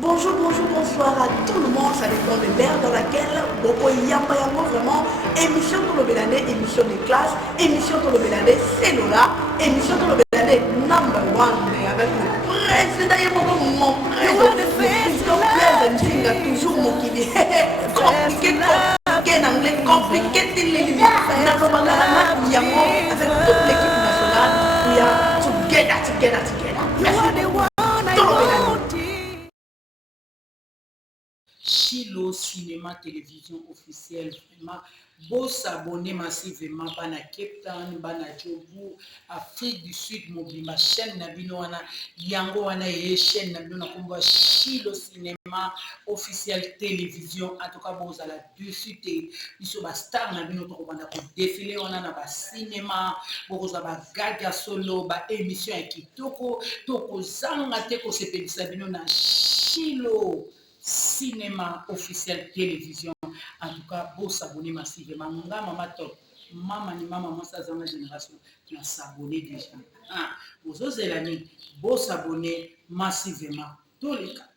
Bonjour, bonjour, bonsoir à tout le monde. Ça dépend de l'ère dans laquelle beaucoup yamba vraiment. Émission de l'Obélane, émission de classe, émission de l'Obélane, cellula, émission de l'Obélane number one. Avec le président, mon président, le président Blaise toujours mon qui dit compliqué, compliqué, anglais, compliqué, avec toute l'équipe nationale. We are together. Merci beaucoup. Chilo Cinéma Télévision officielle, vraiment, beau s'abonner massivement, bana Cape Town, bana Djobu, Afrique du Sud, ma chaîne Nabino wana, Yango wana chaîne Nabino nakomba Chilo Cinéma officielle télévision, en tout cas beau à la dessus te, iso ba star Nabino to bana ko défilé wana na ba cinéma, beau za ba gaga solo, ba émission kitoko, toko zanga te ko sepelisa bino na Chilo Cinéma officiel télévision. En tout cas, beau s'abonner massivement. Maman top. Maman ni maman, moi ça dans la génération qui a s'abonné déjà. Vous osez l'année, beau s'abonner massivement. Tous les cas.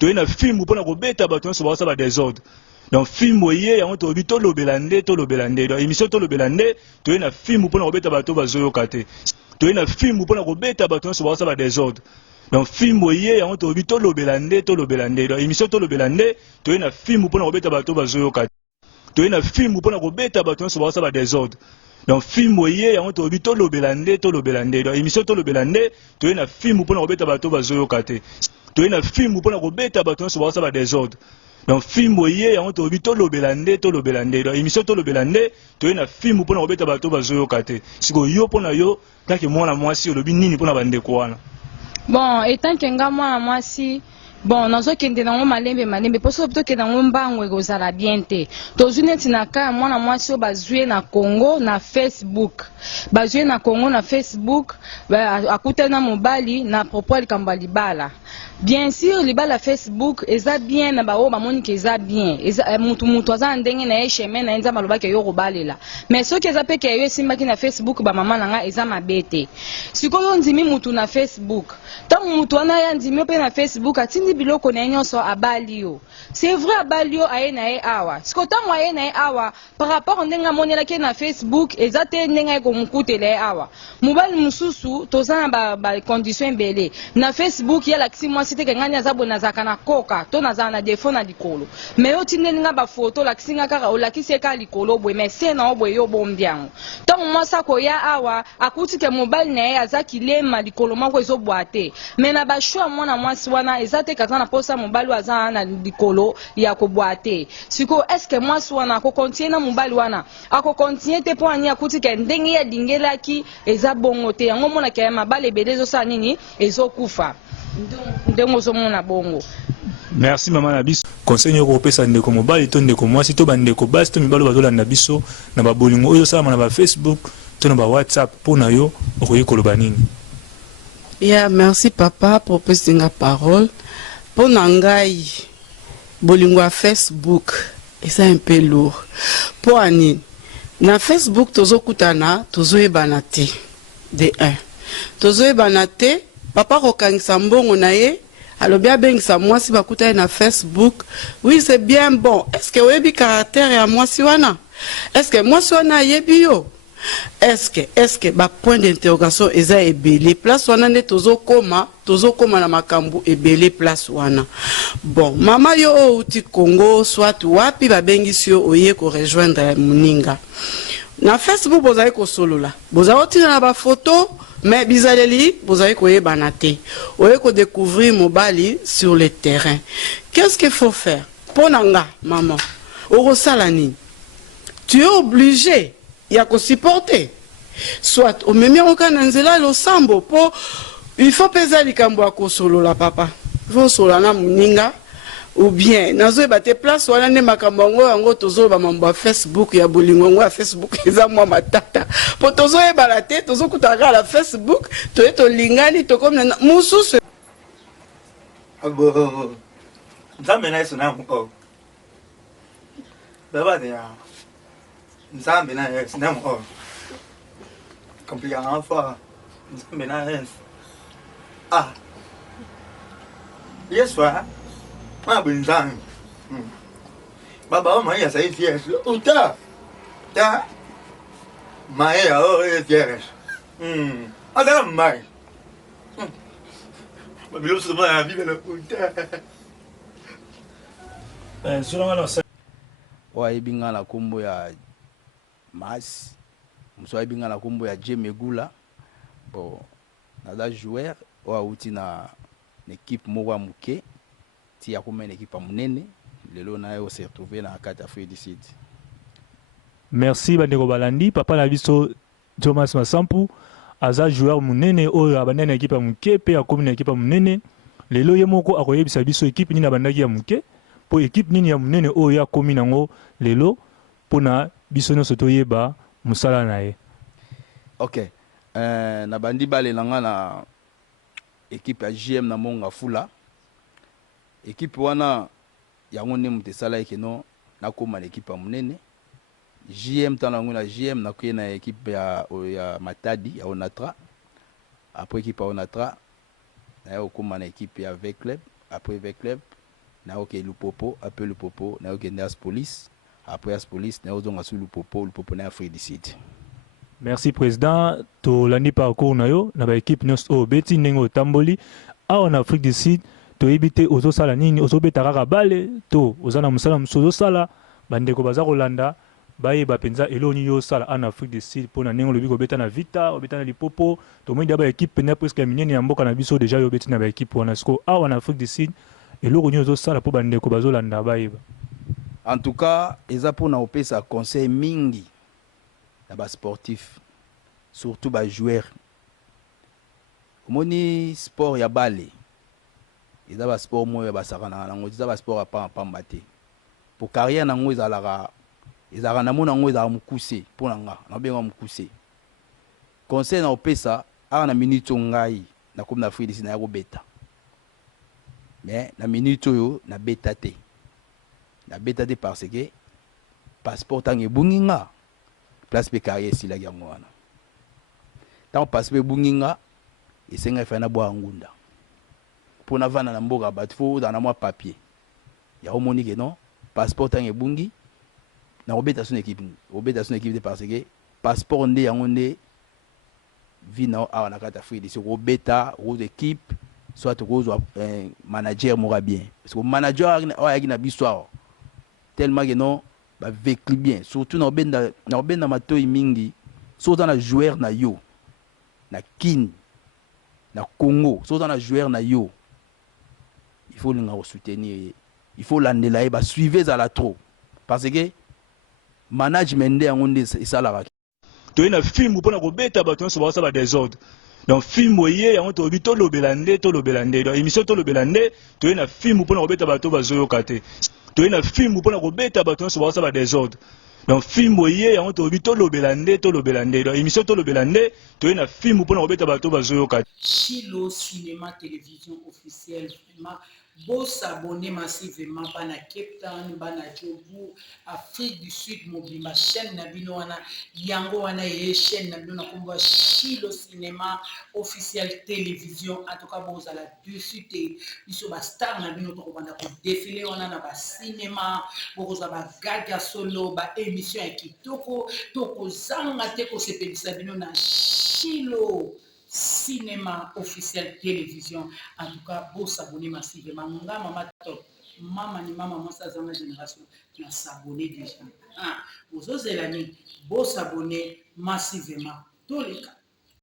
Tu es un film pour nous bêta baton sur ça désordre. Donc film voyez on te dit to lobelande. Donc émission to lobelande, tu es un film pour nous bêta baton bazoyo kate. Tu es un film pour nous bêta baton sur ça désordre. Donc film voyez on te dit to lobelande. Donc émission to lobelande, tu es un film pour nous bêta baton bazoyo kate. Tu es un film pour nous bêta baton sur ça désordre. Donc film voyez on te dit to lobelande. Donc émission to lobelande, tu es un film pour nous bêta baton bazoyo kate. Tu es un film pour nous bêta baton sur ça désordre. Donc film voyez on te dit to lobelande. Donc émission to lobelande, tu es un film pour nous bêta baton bazoyo kate. Siko yo pour na yo tant que moi si lobi nini pour na bande ko wana. Bon, étant que moi si bon, nazokende nango malembe poso toke nango mbangwe kozala bien te. Tozwi neti na ka mwana mwasi oyo bazwi na Congo na Facebook. Bazwi na Congo na Facebook, akutana na mobali na propos likambo ya libala. Bien sûr, libala Facebook eza bien na bao bamoni ke eza bien. Eza mutu aza ndenge na chemin na nza maloba ke yo kobalela. Mais soki eza pe ke yo simbaki na Facebook ba mama nanga eza mabete. Sikoyo ndimi mutu na Facebook. Tant mutu wana ya ndimi pe na Facebook atindi biloko na nyonso abali yo. C'est vrai abali yo aye na ye awa. Siko tango aye na ye awa par rapport ndenga monela ke na Facebook eza te ndenga ko mukutela ye awa. Mobali mususu tozana ba condition mbele. Na Facebook ya laksi moi c'était que ngani azabo nazaka na koka to nazana na défaut na likolo. Mais yo tinde nga ba photo laksi nga kaka olakisi ka likolo bwe mais c'est na obwe yo bombiango. Tango moi sa ko ya awa akuti ke mobali na ye azaki lema likolo moko ezobwate. Mais na ba choix mwana mwasi wana ezate katana posa mobali azana na likolo ya kobwate. Siko est-ce que mwasi wana ko continuer na mobali wana ako continuer te po ani akuti ke ndenge ya dingelaki eza bongo te yango mona ke mabale belezo sa nini ezokufa. Ndenge ozomona bongo. Merci maman na biso. Conseil nyoko pesa ndeko mobali to ndeko mwasi to bandeko basi to mibalo bazolanda biso na babolingo oyo sala na ba Facebook to na ba WhatsApp pona yo okoyi koloba nini. Yeah, merci papa pour poser la parole. Pour Nangai, bolingo à Facebook, et c'est un peu lourd. Pour Anine, na Facebook, tozo kutana, tozo ebanate. De 1. Tozo ebanate, papa rokangisa mbongo na ye, alors bien bengisa moi si bakuta na Facebook. Oui, c'est bien bon. Est-ce que webi caractère ya moi si wana? Est-ce que moi si wana yebi yo? Est-ce que ba point d'interrogation eza ebele place wana ne tozo koma na makambu ebele place wana. Bon, mama yo uti Congo soit wapi ba bengisi yo oye ko rejoindre muninga. Na Facebook bozali ko solola. Bozali tina na ba photo mais bizaleli bozali ko yebana te. Oye ko découvrir mobali sur le terrain. Qu'est-ce qu'il faut faire? Ponanga maman. Orosalani. Tu es obligé il y a qu'à supporter. Soit au même moment qu'on a le sambo pour il faut peser les cambo à solo la papa. Il faut solo na muninga ou bien nazo bate place wala ne makambo ngo tozo ba mambo Facebook ya bolingo ngo Facebook eza mwa matata. Po tozo e balate tozo kutaka la Facebook to lingani to comme mususu. Abo. Nzambe na yesu na ko. Baba de ya. Nzambe na yesu na ko. Compliqué en fois. Nzambe na yesu. Ah. Yes, sir. Ma bunzang. Baba, ma ya sai fies. Uta. Ta. Ma ya o fies. Agora mais. Ma bilo se ma vive na uta. Wayebi nga na kombo ya Mas, muso wayebi nga na kombo ya Jemegula. Bon, naza joueur oyo awuti na équipe moko ya moke ti akoma na équipe ya monene lelo na ye ose retrouve na kati ya Afrique du Sud. Merci bandeko balandi papa na biso Thomas Masampu aza joueur monene oyo abandaki na équipe ya moke pe akomi na équipe ya monene lelo ye moko akoyebisa biso équipe nini abandaki ya moke po équipe nini ya monene oyo akomi nango lelo pona biso nyonso toyeba musala na ye. Ok, na bandi balela nga na équipe ya JM na Monga Fula. Équipe wana yango nde moto esala eke no nakoma na équipe ya monene. JM tana yango na JM nakoye na équipe ya Matadi ya Onatra. Après équipe ya Onatra na yo koma na équipe ya V-Club. Après V-Club na yo ke Lupopo, après Lupopo na yo ke As Police. Après As Police na yo zonga su Lupopo na Afrique du Sud. Merci président to landi parcours na yo na ba équipe nyonso o beti ndenge otamboli awa na Afrique du Sud to ebite ozosala nini ozobeta kaka bale to ozana musala musozo sala bandeko baza kolanda bayeba penza eloni yo sala en Afrique du Sud pona ndenge lobi kobeta na Vita obeta na Lipopo to mwindi ba équipe pena presque minene ya mboka na biso déjà yo beti na ba équipe wana sko awa na Afrique du Sud eloko nyo ozosala po bandeko bazolanda bayeba. En tout cas eza pona opesa conseil mingi ba sportif surtout ba joueur omoni sport ya bale eza ba sport moyo ba sakana nango eza ba sport apa pamba te pour carrière nango ezalaka na mona ngo ezala mukuse pona nga na benga mukuse conseil na opesa ara na minute ngai na comme na Afrique du Sud na ya kobeta mais na minute oyo na beta te parce que passeport tangi bunginga place pe carrière si la yango wana tant passe pe bunginga esenga fana bo ngunda pona vana na mboka bat fo dans moi papier ya omoni ke non passeport tangi bungi na obeta son équipe de parce que passeport nde yango nde vina awa na kata Afrique d'ici obeta aux équipe soit aux manager mora bien parce que manager a na biswa tellement que non ba vécu bien surtout na obenda matoi mingi so dans la joueur na yo na kin na Congo so dans la joueur na yo il faut le soutenir il faut l'andela ba suivez à la trop parce que management nde yango nde esalaka to na film pona kobeta bato nyonso baosa ba désordre donc film oye yango tobi tolobela nde donc émission tolobela nde to na film pona kobeta bato bazoyoka te to na film pona kobeta bato nyonso baosa ba désordre donc film oye yango tobi tolobela nde donc émission tolobela nde to na film pona kobeta bato bazoyoka te. Chilo cinéma télévision officielle vraiment beau s'abonner massivement bana Cape Town bana Jobu Afrique du Sud mobimba chaîne na bino wana yango wana ye chaîne na bino na komba Chilo cinéma officielle télévision en tout cas vous ala dessus te biso ba star na bino to banda ko défiler wana na ba cinéma bokoza ba gaga solo ba émission ya kitoko to ko zanga te ko sepelisa bino na Chilo cinéma officiel télévision en tout cas beau s'abonner massivement nga mama top mama ni mama mosa zama génération tu as s'abonner déjà vous osez l'année beau s'abonner massivement tous les cas